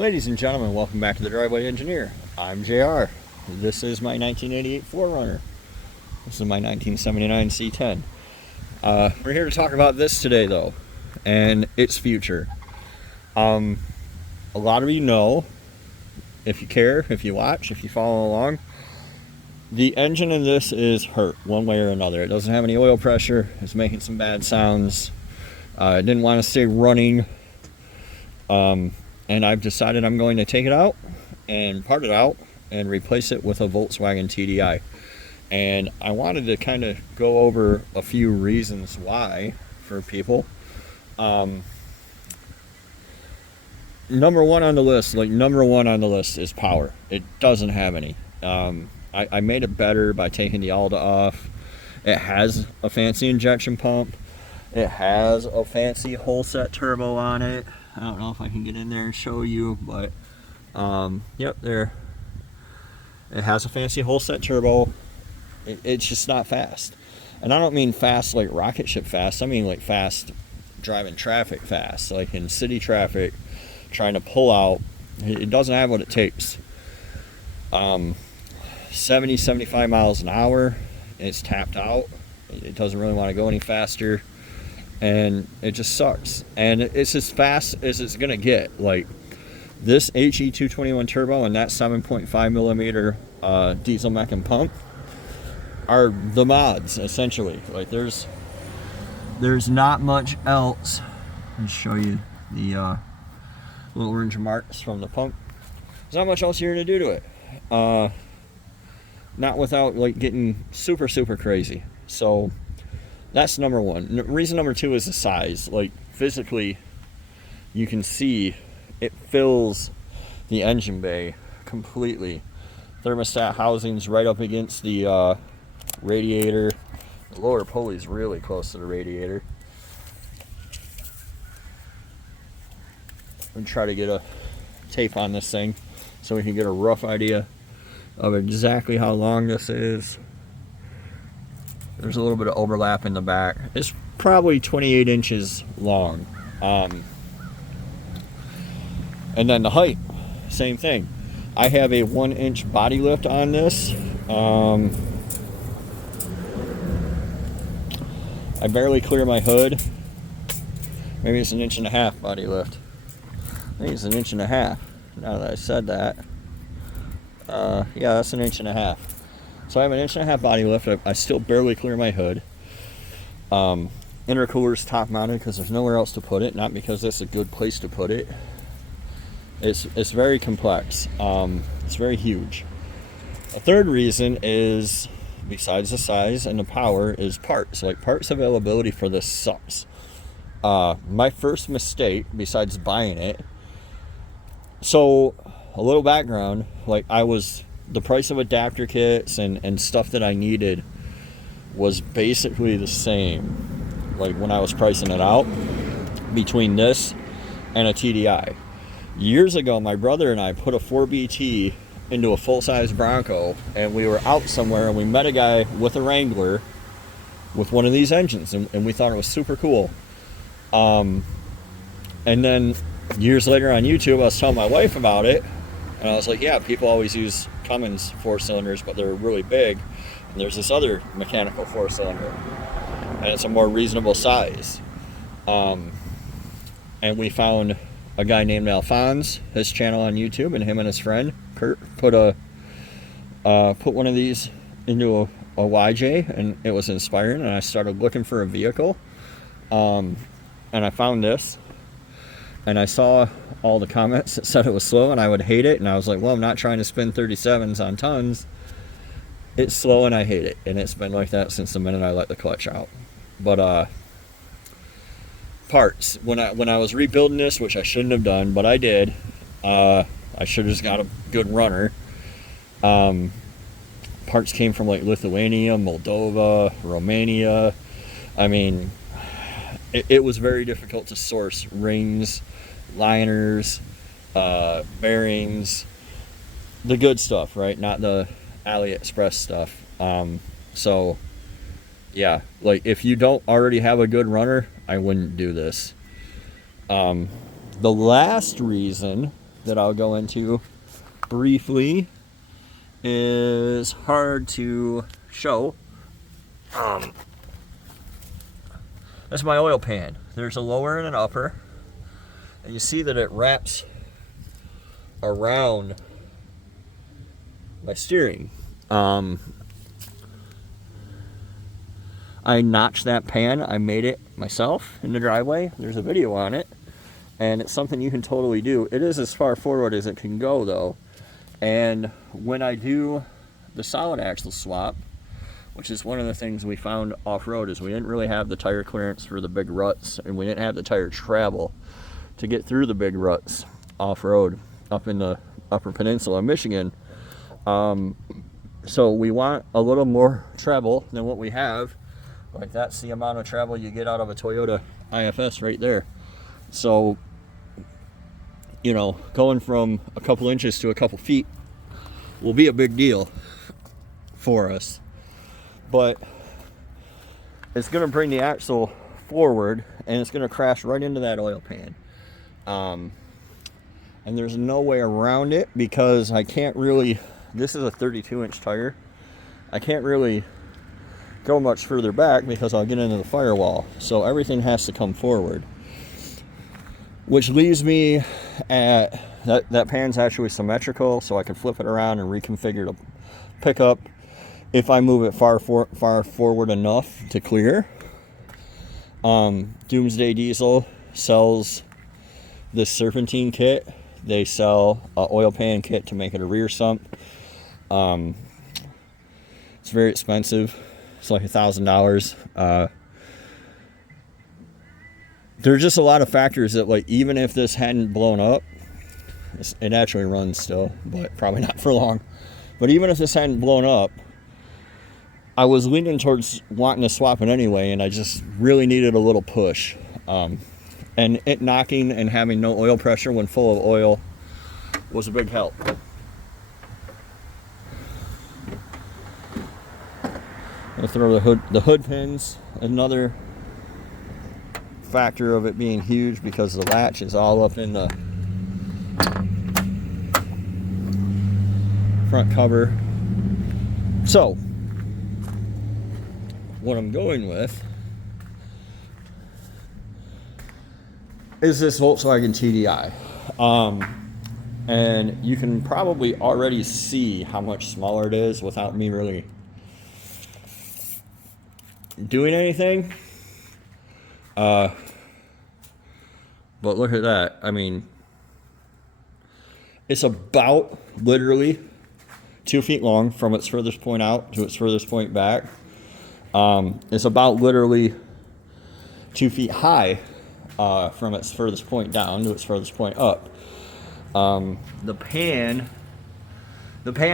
Ladies and gentlemen, welcome back to the Driveway Engineer. I'm JR. This is my 1988 4runner. This is my 1979 C10. We're here to talk about this today, though, and its future. A lot of you know, if you care, if you watch, if you follow along, the engine in this is hurt one way or another. It doesn't have any oil pressure. It's making some bad sounds. I didn't want to stay running. And I've decided I'm going to take it out and part it out and replace it with a Volkswagen TDI. And I wanted to kind of go over a few reasons why for people. Number one on the list is power. It doesn't have any. I made it better by taking the Alta off. It has a fancy injection pump. It has a fancy whole set turbo on it. I don't know if I can get in there and show you, but yep, there. It has a fancy whole set turbo. It's just not fast. And I don't mean fast like rocket ship fast. I mean like fast driving traffic fast, like in city traffic, trying to pull out. It doesn't have what it takes. 70, 75 miles an hour. It's tapped out. It doesn't really want to go any faster. And it just sucks. And it's as fast as it's gonna get. Like this HE221 turbo and that 7.5 millimeter diesel mech and pump are the mods, essentially. Like there's not much else. Let me show you the little orange marks from the pump. There's not much else you're gonna do to it. Not without like getting super crazy. So that's number one. Reason number two is the size. Like physically, you can see it fills the engine bay completely. Thermostat housing's right up against the radiator. The lower pulley's really close to the radiator. I'm gonna try to get a tape on this thing so we can get a rough idea of exactly how long this is. There's a little bit of overlap in the back. It's probably 28 inches long. And then the height, same thing. I have a 1-inch body lift on this. I barely clear my hood. Maybe it's 1.5 inches body lift. I think it's 1.5 inches. Now that I said that. Yeah, that's 1.5 inches. So I have 1.5 inches body lift. I still barely clear my hood. Intercooler's top mounted because there's nowhere else to put it, not because that's a good place to put it. It's very complex. It's very huge. A third reason is, besides the size and the power, is parts. Like parts availability for this sucks. My first mistake, besides buying it. So a little background, like the price of adapter kits and stuff that I needed was basically the same, like when I was pricing it out, between this and a TDI. Years ago, my brother and I put a 4BT into a full-size Bronco, and we were out somewhere and we met a guy with a Wrangler with one of these engines, and we thought it was super cool. And then years later on YouTube, I was telling my wife about it, and I was like, yeah, people always use Cummins 4-cylinders, but they're really big. And there's this other mechanical 4-cylinder, and it's a more reasonable size. And we found a guy named Alphonse, his channel on YouTube, and him and his friend Kurt put one of these into a YJ, and it was inspiring. And I started looking for a vehicle, and I found this. And I saw all the comments that said it was slow and I would hate it. And I was like, well, I'm not trying to spin 37s on tons. It's slow and I hate it. And it's been like that since the minute I let the clutch out. But parts. When I was rebuilding this, which I shouldn't have done, but I did. I should have just got a good runner. Parts came from like Lithuania, Moldova, Romania. I mean, it was very difficult to source rings, liners, bearings, the good stuff, right? Not the AliExpress stuff. So yeah, like if you don't already have a good runner, I wouldn't do this. The last reason that I'll go into briefly is hard to show. That's my oil pan. There's a lower and an upper, and you see that it wraps around my steering. I notched that pan. I made it myself in the driveway. There's a video on it, and it's something you can totally do. It is as far forward as it can go, though. And when I do the solid axle swap, which is one of the things we found off-road, is we didn't really have the tire clearance for the big ruts, and we didn't have the tire travel to get through the big ruts off-road up in the Upper Peninsula of Michigan. So we want a little more travel than what we have. Like, that's the amount of travel you get out of a Toyota IFS right there. So, you know, going from a couple inches to a couple feet will be a big deal for us. But it's going to bring the axle forward, and it's going to crash right into that oil pan. And there's no way around it, because I can't really, this is a 32-inch tire. I can't really go much further back because I'll get into the firewall. So everything has to come forward, which leaves me at, that pan's actually symmetrical, so I can flip it around and reconfigure the pickup if I move it far forward enough to clear. Doomsday Diesel sells this serpentine kit. They sell an oil pan kit to make it a rear sump. It's very expensive. It's like $1,000. There's just a lot of factors that, like, even if this hadn't blown up, it actually runs still, but probably not for long. But even if this hadn't blown up, I was leaning towards wanting to swap it anyway, and I just really needed a little push. And it knocking and having no oil pressure when full of oil was a big help. I'll throw the hood pins, another factor of it being huge, because the latch is all up in the front cover. So what I'm going with is this Volkswagen TDI. And you can probably already see how much smaller it is without me really doing anything. But look at that. I mean, it's about literally 2 feet long from its furthest point out to its furthest point back. It's about literally 2 feet high from its furthest point down to its furthest point up. The pan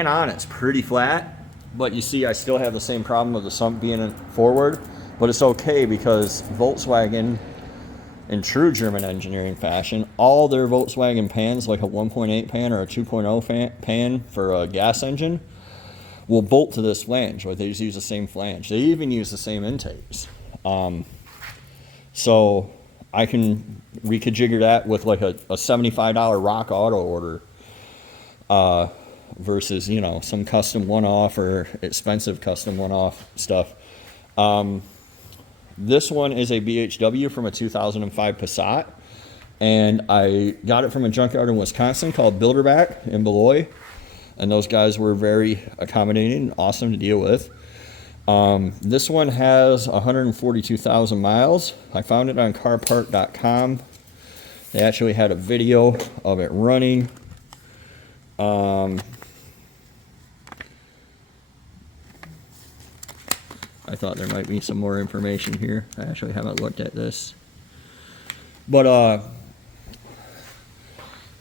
on it's pretty flat, but you see I still have the same problem of the sump being forward, but it's okay because Volkswagen, in true German engineering fashion, all their Volkswagen pans, like a 1.8 pan or a 2.0 pan for a gas engine, will bolt to this flange, or they just use the same flange. They even use the same intakes. So I can reconfigure that with like a $75 Rock Auto order versus, you know, some custom one-off or expensive custom one-off stuff. This one is a BHW from a 2005 Passat, and I got it from a junkyard in Wisconsin called Builderback in Beloit, and those guys were very accommodating and awesome to deal with. This one has 142,000 miles. I found it on carpark.com. They actually had a video of it running. I thought there might be some more information here. I actually haven't looked at this. But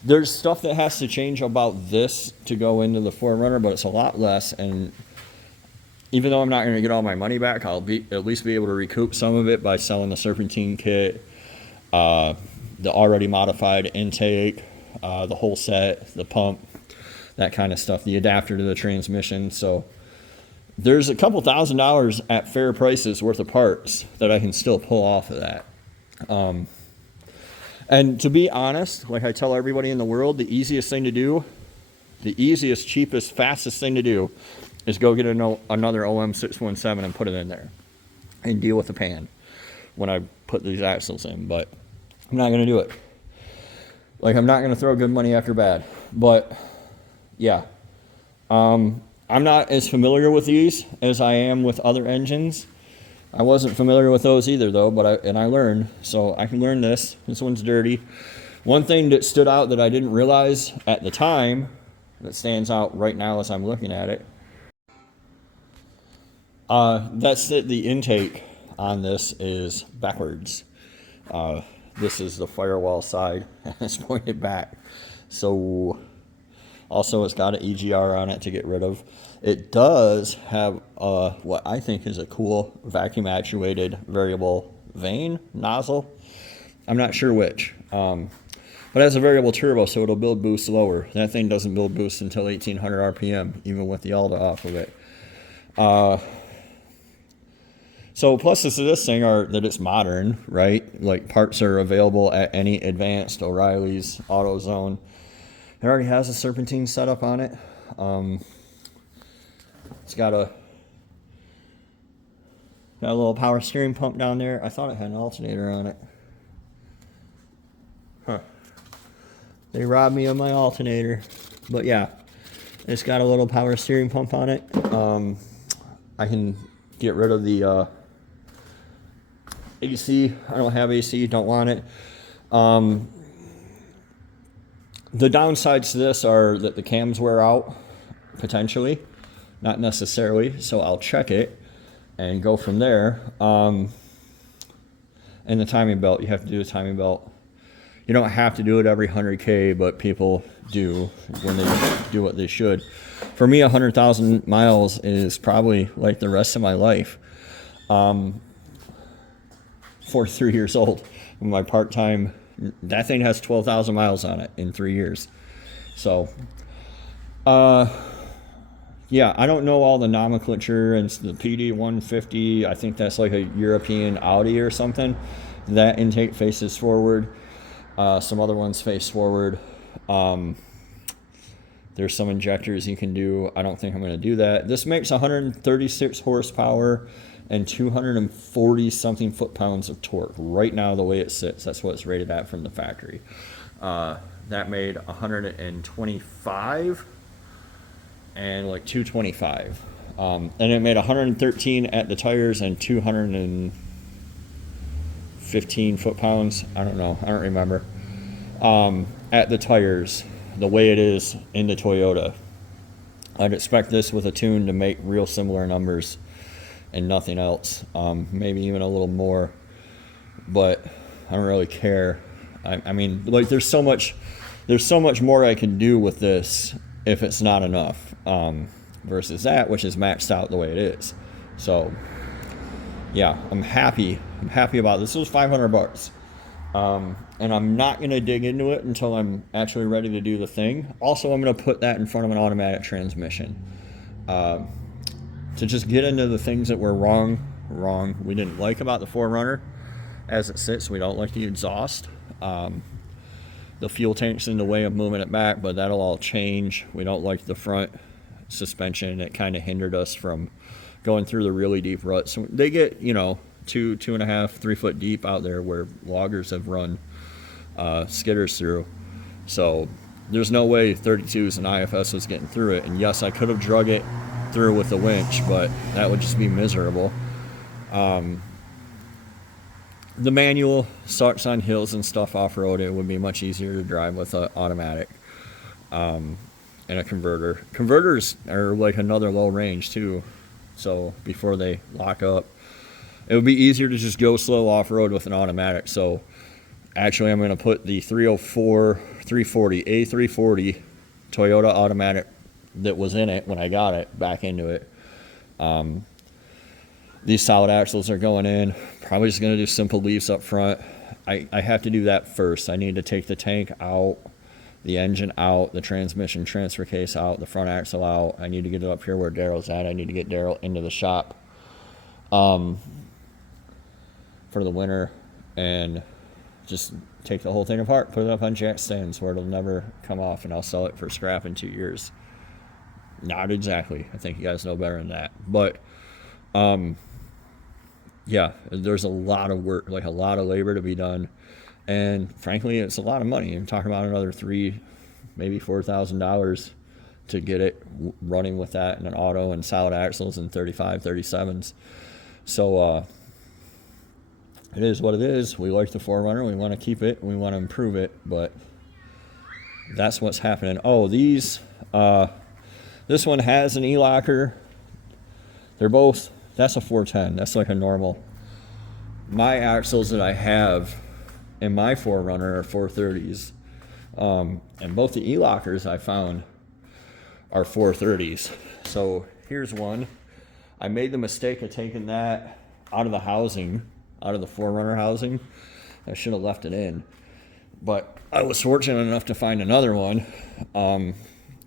there's stuff that has to change about this to go into the 4Runner, but it's a lot less. And even though I'm not going to get all my money back, I'll at least be able to recoup some of it by selling the serpentine kit, the already modified intake, the whole set, the pump, that kind of stuff, the adapter to the transmission. So there's a couple $1,000s at fair prices worth of parts that I can still pull off of that. And to be honest, like I tell everybody in the world, the easiest thing to do, the easiest, cheapest, fastest thing to do is go get another OM617 and put it in there and deal with the pan when I put these axles in. But I'm not going to do it. Like, I'm not going to throw good money after bad. But, yeah. I'm not as familiar with these as I am with other engines. I wasn't familiar with those either, though, but I learned. So I can learn this. This one's dirty. One thing that stood out that I didn't realize at the time, that stands out right now as I'm looking at it, that's that the intake on this is backwards. This is the firewall side, and it's pointed back. So, also it's got an EGR on it to get rid of. It does have what I think is a cool vacuum actuated variable vane nozzle. I'm not sure which. But it has a variable turbo, so it'll build boost lower. That thing doesn't build boost until 1800 RPM, even with the Alta off of it. So pluses to this thing are that it's modern, right? Like, parts are available at any Advanced, O'Reilly's, AutoZone. It already has a serpentine setup on it. It's got a little power steering pump down there. I thought it had an alternator on it. Huh. They robbed me of my alternator. But yeah, it's got a little power steering pump on it. I can get rid of the AC. I don't have AC, don't want it. The downsides to this are that the cams wear out, potentially. Not necessarily, so I'll check it and go from there. And the timing belt, you have to do a timing belt. You don't have to do it every 100K, but people do when they do what they should. For me, 100,000 miles is probably like the rest of my life. 43 years old. My part-time, that thing has 12,000 miles on it in 3 years. So, yeah, I don't know all the nomenclature, and the PD150, I think that's like a European Audi or something. That intake faces forward. Some other ones face forward. There's some injectors you can do. I don't think I'm going to do that. This makes 136 horsepower and 240 something foot-pounds of torque. Right now, the way it sits, that's what it's rated at from the factory. That made 125 and like 225. And it made 113 at the tires and 215 foot-pounds. I don't know. I don't remember. At the tires, the way it is in the Toyota. I'd expect this with a tune to make real similar numbers and nothing else. Maybe even a little more. But I don't really care. I mean, like, there's so much more I can do with this if it's not enough, versus that, which is maxed out the way it is. So, yeah, I'm happy about this. This was $500. And I'm not going to dig into it until I'm actually ready to do the thing. Also, I'm going to put that in front of an automatic transmission. To just get into the things that were wrong, we didn't like about the 4Runner as it sits. We don't like the exhaust. The fuel tank's in the way of moving it back, but that'll all change. We don't like the front suspension. It kind of hindered us from going through the really deep ruts. So they get, 2.5, 3 foot deep out there where loggers have run skidders through. So there's no way 32s and IFS was getting through it. And yes, I could have drug it through with the winch, but that would just be miserable. The manual sucks on hills and stuff off-road. It would be much easier to drive with an automatic and a converter. Converters are like another low range too, so before they lock up, it would be easier to just go slow off-road with an automatic. So actually I'm going to put the 340 A340 Toyota automatic that was in it when I got it back into it. These solid axles are going in. Probably just going to do simple leaves up front. I have to do that first. I need to take the tank out, the engine out, the transmission transfer case out, the front axle out. I need to get it up here where Daryl's at. I need to get Daryl into the shop for the winter and just take the whole thing apart, put it up on jack stands where it'll never come off, and I'll sell it for scrap in 2 years. Not exactly. I think you guys know better than that. But, yeah, there's a lot of work, like a lot of labor to be done. And frankly, it's a lot of money. I'm talking about another $3,000, maybe $4,000 to get it running with that and an auto and solid axles and 35, 37s. So, it is what it is. We like the 4Runner. We want to keep it. We want to improve it. But that's what's happening. Oh, this one has an e-locker. They're both, that's a 410. That's like a normal. My axles that I have in my 4Runner are 430s. And both the e-lockers I found are 430s. So here's one. I made the mistake of taking that out of the housing, out of the 4Runner housing. I should have left it in. But I was fortunate enough to find another one.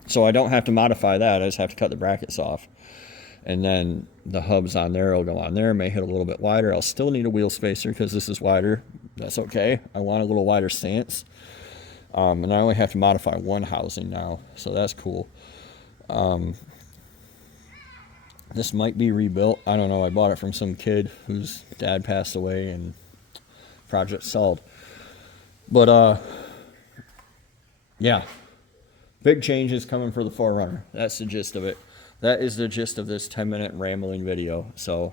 So I don't have to modify that. I just have to cut the brackets off. And then the hubs on there will go on there. May hit a little bit wider. I'll still need a wheel spacer because this is wider. That's okay. I want a little wider stance. And I only have to modify one housing now. So that's cool. This might be rebuilt. I don't know. I bought it from some kid whose dad passed away and project stalled. But, yeah. Big changes coming for the 4Runner. That's the gist of it. That is the gist of this 10-minute rambling video. So,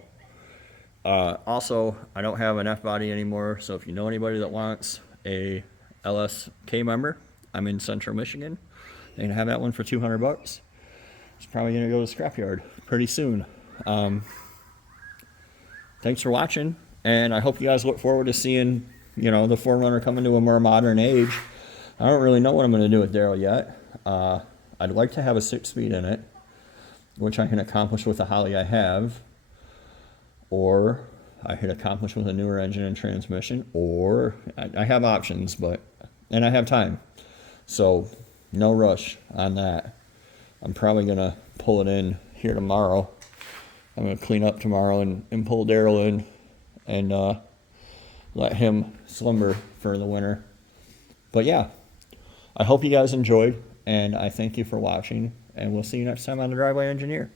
also, I don't have an F-body anymore. So if you know anybody that wants a LSK member, I'm in Central Michigan. They can have that one for $200. It's probably going to go to the scrapyard pretty soon. Thanks for watching, and I hope you guys look forward to seeing, the 4Runner coming to a more modern age. I don't really know what I'm going to do with Daryl yet. I'd like to have a 6-speed in it, which I can accomplish with the Holly I have, or I can accomplish with a newer engine and transmission, or I have options, and I have time. So no rush on that. I'm probably going to pull it in here tomorrow. I'm going to clean up tomorrow and pull Daryl in and let him slumber for the winter. But yeah, I hope you guys enjoyed, and I thank you for watching, and we'll see you next time on The Driveway Engineer.